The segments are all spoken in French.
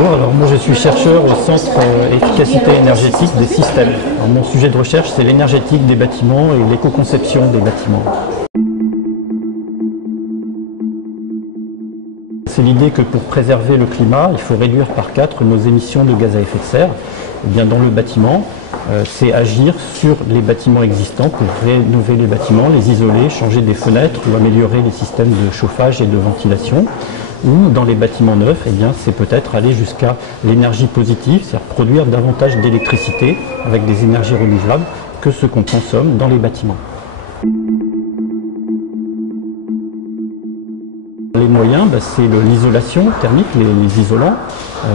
Bonjour, alors moi je suis chercheur au Centre Efficacité énergétique des systèmes. Alors, mon sujet de recherche c'est l'énergétique des bâtiments et l'éco-conception des bâtiments. C'est l'idée que pour préserver le climat, il faut réduire par 4 nos émissions de gaz à effet de serre. Et bien, dans le bâtiment, c'est agir sur les bâtiments existants pour rénover les bâtiments, les isoler, changer des fenêtres ou améliorer les systèmes de chauffage et de ventilation. Ou dans les bâtiments neufs, eh bien, c'est peut-être aller jusqu'à l'énergie positive, c'est-à-dire produire davantage d'électricité avec des énergies renouvelables que ce qu'on consomme dans les bâtiments. Les moyens, c'est l'isolation thermique, les isolants.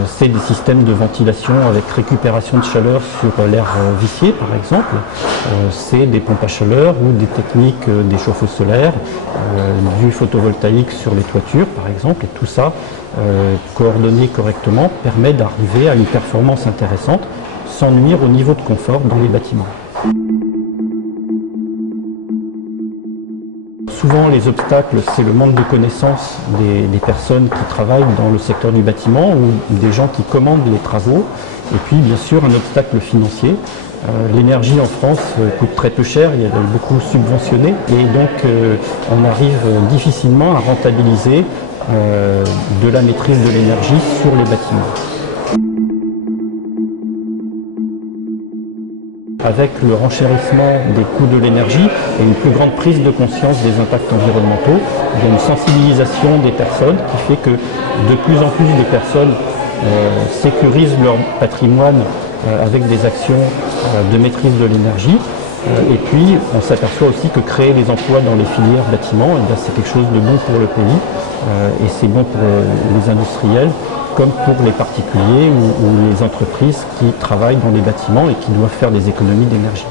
C'est des systèmes de ventilation avec récupération de chaleur sur l'air vicié, par exemple. C'est des pompes à chaleur ou des techniques des chauffeurs solaires, du photovoltaïque sur les toitures, par exemple. Et tout ça, coordonné correctement, permet d'arriver à une performance intéressante sans nuire au niveau de confort dans les bâtiments. Souvent, les obstacles, c'est le manque de connaissance des personnes qui travaillent dans le secteur du bâtiment ou des gens qui commandent les travaux. Et puis, bien sûr, un obstacle financier. L'énergie en France coûte très peu cher, il y a beaucoup subventionné. Et donc, on arrive difficilement à rentabiliser de la maîtrise de l'énergie sur les bâtiments. Avec le renchérissement des coûts de l'énergie et une plus grande prise de conscience des impacts environnementaux, il y a une sensibilisation des personnes qui fait que de plus en plus de personnes sécurisent leur patrimoine avec des actions de maîtrise de l'énergie. Et puis, on s'aperçoit aussi que créer des emplois dans les filières bâtiments, c'est quelque chose de bon pour le pays et c'est bon pour les industriels comme pour les particuliers ou les entreprises qui travaillent dans les bâtiments et qui doivent faire des économies d'énergie.